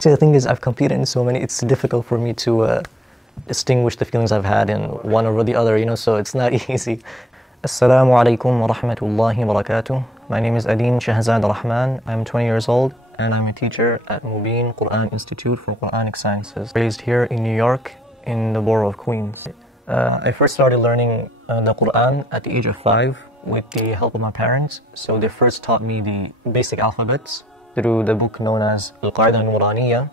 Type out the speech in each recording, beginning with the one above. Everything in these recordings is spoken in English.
See, the thing is, I've completed in so many, it's difficult for me to distinguish the feelings I've had in one over the other, so it's not easy. Assalamu alaikum wa rahmatullahi wa barakatuh. My name is Adeen Shahzad Rehman. I'm 20 years old and I'm a teacher at Mubin Quran Institute for Quranic Sciences, based here in New York in the borough of Queens. I first started learning the Quran at the age of 5 with the help of my parents. So they first taught me the basic alphabets through the book known as Qari Adeen Shahzad.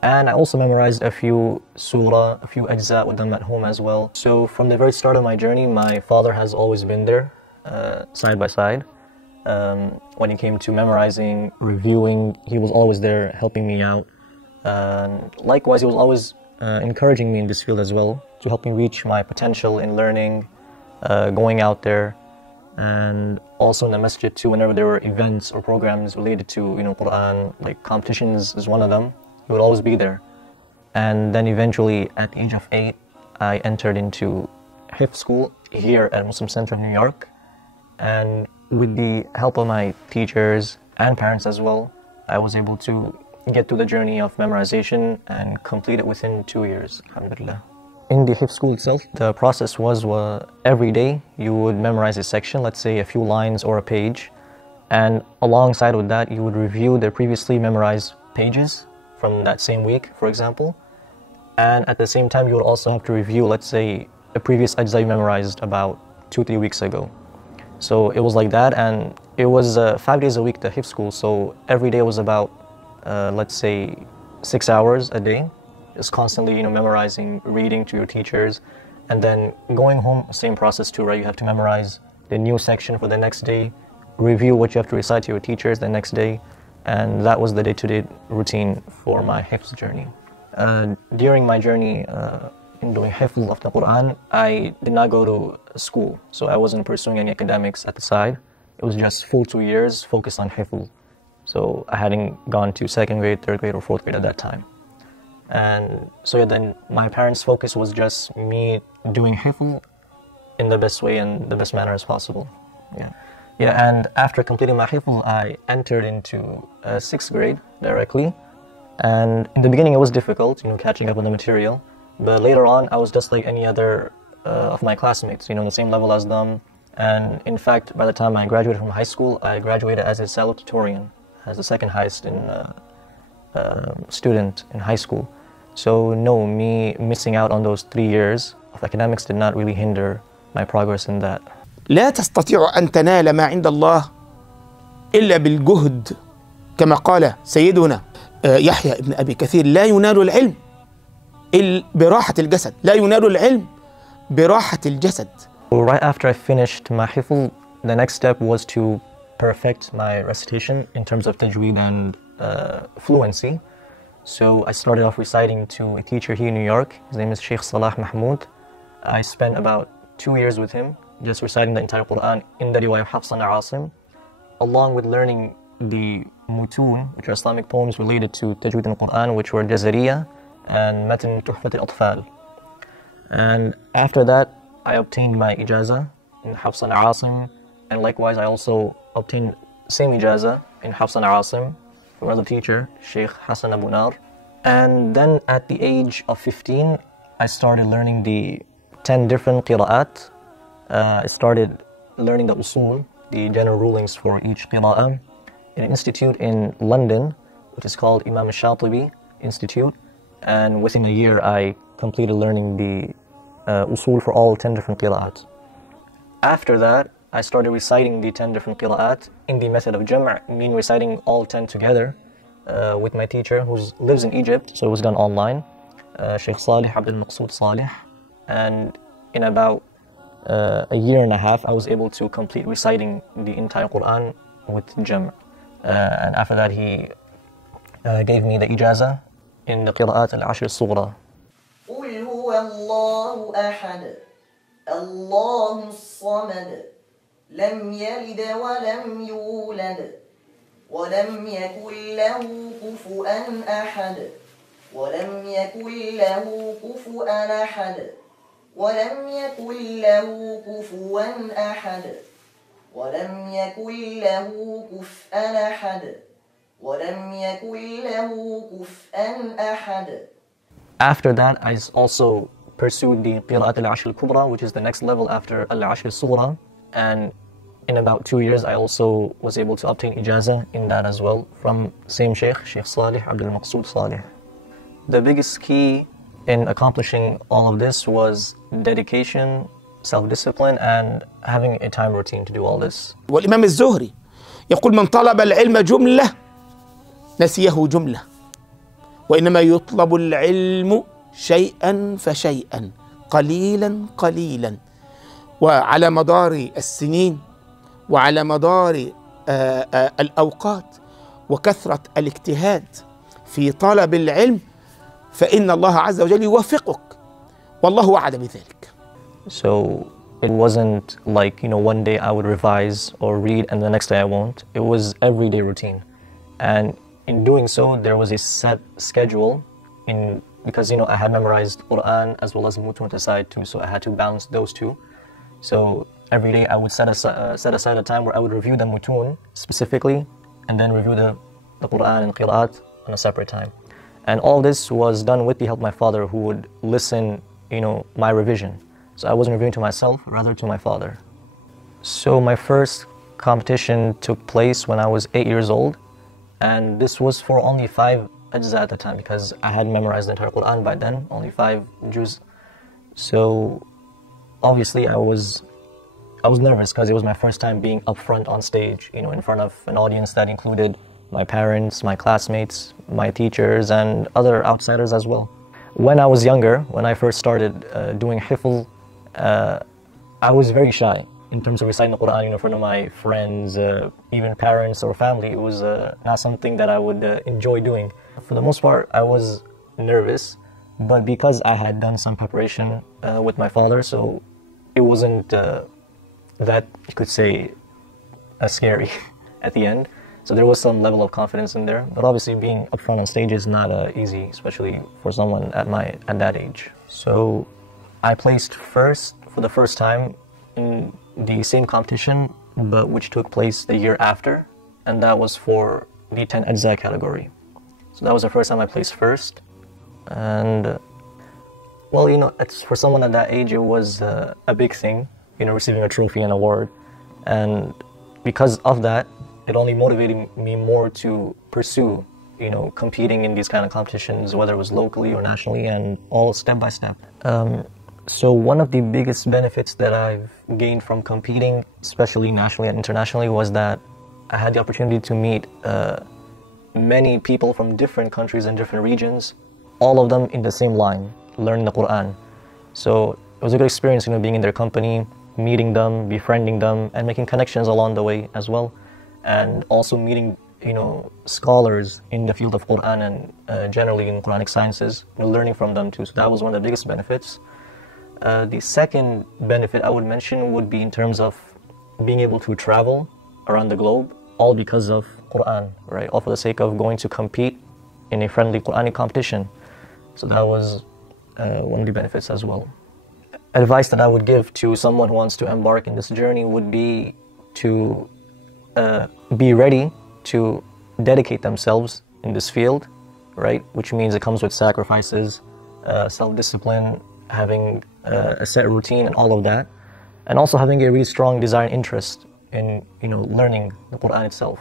And I also memorized a few surah, a few ajza with them at home as well. So from the very start of my journey, my father has always been there, side by side. When it came to memorizing, reviewing, he was always there helping me out. Likewise, he was always encouraging me in this field as well, to help me reach my potential in learning, going out there, and also in the masjid too, whenever there were events or programs related to Quran, like competitions is one of them. He would always be there. And then eventually at the age of 8, I entered into Hifz school here at Muslim Center in New York. And with the help of my teachers and parents as well, I was able to get through the journey of memorization and complete it within 2 years, alhamdulillah. In the Hifz school itself, the process was every day you would memorize a section, let's say a few lines or a page. And alongside with that, you would review the previously memorized pages from that same week, for example. And at the same time, you would also have to review, let's say, a previous ajza you memorized about 2-3 weeks ago. So it was like that, and it was 5 days a week, the Hifz school, so every day was about, let's say, 6 hours a day. Just constantly, memorizing, reading to your teachers, and then going home, same process too, right? You have to memorize the new section for the next day, review what you have to recite to your teachers the next day, and that was the day-to-day routine for my Hifz journey. During my journey in doing Hifz of the Quran, I did not go to school, so I wasn't pursuing any academics at the side. It was just full 2 years focused on Hifz. So I hadn't gone to 2nd grade, 3rd grade, or 4th grade at that time. And so yeah, then my parents' focus was just me doing Hifz in the best way and the best manner as possible. Yeah, and after completing my Hifz, I entered into 6th grade directly. And in the beginning it was difficult, catching up on the material. But later on, I was just like any other of my classmates, on the same level as them. And in fact, by the time I graduated from high school, I graduated as a salutatorian, as the second highest student in high school. So no, me missing out on those 3 years of academics did not really hinder my progress in that. لا تستطيع أن تنال ما عند الله إلا بالجهد، كما قال سيدنا يحيى ابن أبي كثير: لا ينال العلم براحة الجسد، لا ينال العلم براحة الجسد. Right after I finished my Hifz, the next step was to perfect my recitation in terms of tajweed and fluency. So I started off reciting to a teacher here in New York. His name is Sheikh Salah Mahmoud. I spent about 2 years with him, just reciting the entire Quran in the riwayah of Hafs and Asim, along with learning the mutun, which are Islamic poems related to tajweed in Quran, which were Jazariya and Matan Tuhfat al-Atfal. And after that, I obtained my ijaza in Hafs and Asim, and likewise I also obtained same ijaza in Hafs and Asim from another teacher, Sheikh Hassan Abu Nar. And then at the age of 15, I started learning the 10 different qira'at. I started learning the usul, the general rulings for each qira'ah, in an institute in London, which is called Imam Shatibi Institute. And within a year, I completed learning the usul for all 10 different qira'at. After that, I started reciting the 10 different qira'at in the method of Jam', meaning reciting all 10 together with my teacher who lives in Egypt, so it was done online, Sheikh Salih Abdul Maqsood Salih. And in about a year and a half, I was able to complete reciting the entire Quran with Jam'. And after that, he gave me the ijaza in the qira'at al-ashr al-sughra. قُلْ هُوَ اللَّهُ أَحَدٌ اللَّهُ الصَّمَدُ لم يلد ولم يولد ولم يكن له كفؤا أحد ولم يكن له كفؤا أحد ولم يكن له كفوا أحد ولم يكن له كفؤا أحد ولم يكن له كفوا أحد. After that, I also pursued the Qira'at al-Ashr al-Kubra, which is the next level after al-Ashr al-Sughra, and in about 2 years I also was able to obtain ijazah in that as well from same Sheikh Salih Abdul Maqsood Salih. The biggest key in accomplishing all of this was dedication, self-discipline, and having a time routine to do all this. والإمام الزهري يقول من طلب العلم جملة نسيه جملة وإنما يطلب العلم شيئا فشيئا قليلا قليلا. وعلى مدار السنين وعلى مدار الأوقات وكثرة الاجتهاد في طلب العلم فإن الله عز وجل يوفقك والله وعد بذلك. So it wasn't like, one day I would revise or read and the next day I won't. It was everyday routine. And in doing so, there was a set schedule because, I had memorized Quran as well as Mutun aside too, so I had to balance those two. So every day I would set aside a time where I would review the Mutun specifically and then review the Quran and Qira'at on a separate time. And all this was done with the help of my father, who would listen, my revision. So I wasn't reviewing to myself, rather to my father. So my first competition took place when I was 8 years old. And this was for only 5 ajza at the time, because I had memorized the entire Quran by then, only 5 juz. So obviously I was nervous because it was my first time being up front on stage, in front of an audience that included my parents, my classmates, my teachers, and other outsiders as well. When I was younger, when I first started doing hifl, I was very shy in terms of reciting the Quran, in front of my friends, even parents or family. It was not something that I would enjoy doing. For the most part, I was nervous, but because I had done some preparation with my father, so it wasn't that, you could say, scary at the end. So there was some level of confidence in there, but obviously being up front on stage is not easy, especially for someone at that age. So I placed first for the first time in the same competition, but which took place the year after, and that was for the 10 ajza category. So that was the first time I placed first, and well, it's for someone at that age, it was a big thing, receiving a trophy and award, and because of that, it only motivated me more to pursue, competing in these kind of competitions, whether it was locally or nationally, and all step by step. So one of the biggest benefits that I've gained from competing, especially nationally and internationally, was that I had the opportunity to meet many people from different countries and different regions, all of them in the same line, learning the Quran. So it was a good experience, being in their company, meeting them, befriending them, and making connections along the way as well. And also meeting, scholars in the field of Quran and generally in Quranic sciences, learning from them too. So that was one of the biggest benefits. The second benefit I would mention would be in terms of being able to travel around the globe, all because of Quran, right? All for the sake of going to compete in a friendly Quranic competition. So that was one of the benefits as well. Advice that I would give to someone who wants to embark in this journey would be to be ready to dedicate themselves in this field, right? Which means it comes with sacrifices, self-discipline, having a set routine and all of that, and also having a really strong desire and interest in learning the Quran itself.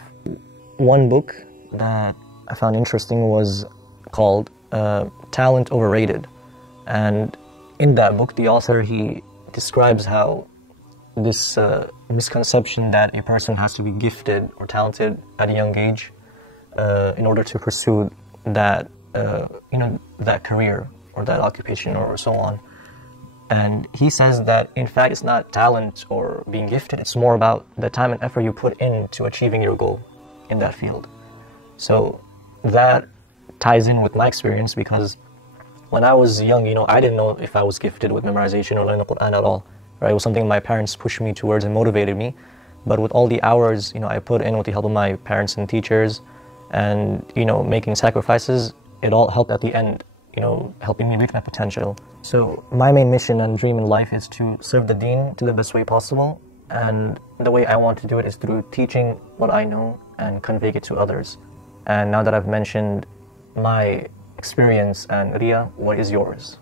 One book that I found interesting was called Talent Overrated, and in that book the author, he describes how this misconception that a person has to be gifted or talented at a young age in order to pursue that that career or that occupation or so on. And he says that in fact it's not talent or being gifted, it's more about the time and effort you put into achieving your goal in that field. So that ties in with my experience, because when I was young, I didn't know if I was gifted with memorization or learning the Quran at all. Right? It was something my parents pushed me towards and motivated me. But with all the hours, I put in with the help of my parents and teachers, and making sacrifices, it all helped at the end, helping me reach my potential. So my main mission and dream in life is to serve the deen to the best way possible, and the way I want to do it is through teaching what I know and convey it to others. And now that I've mentioned my experience and Riya, what is yours?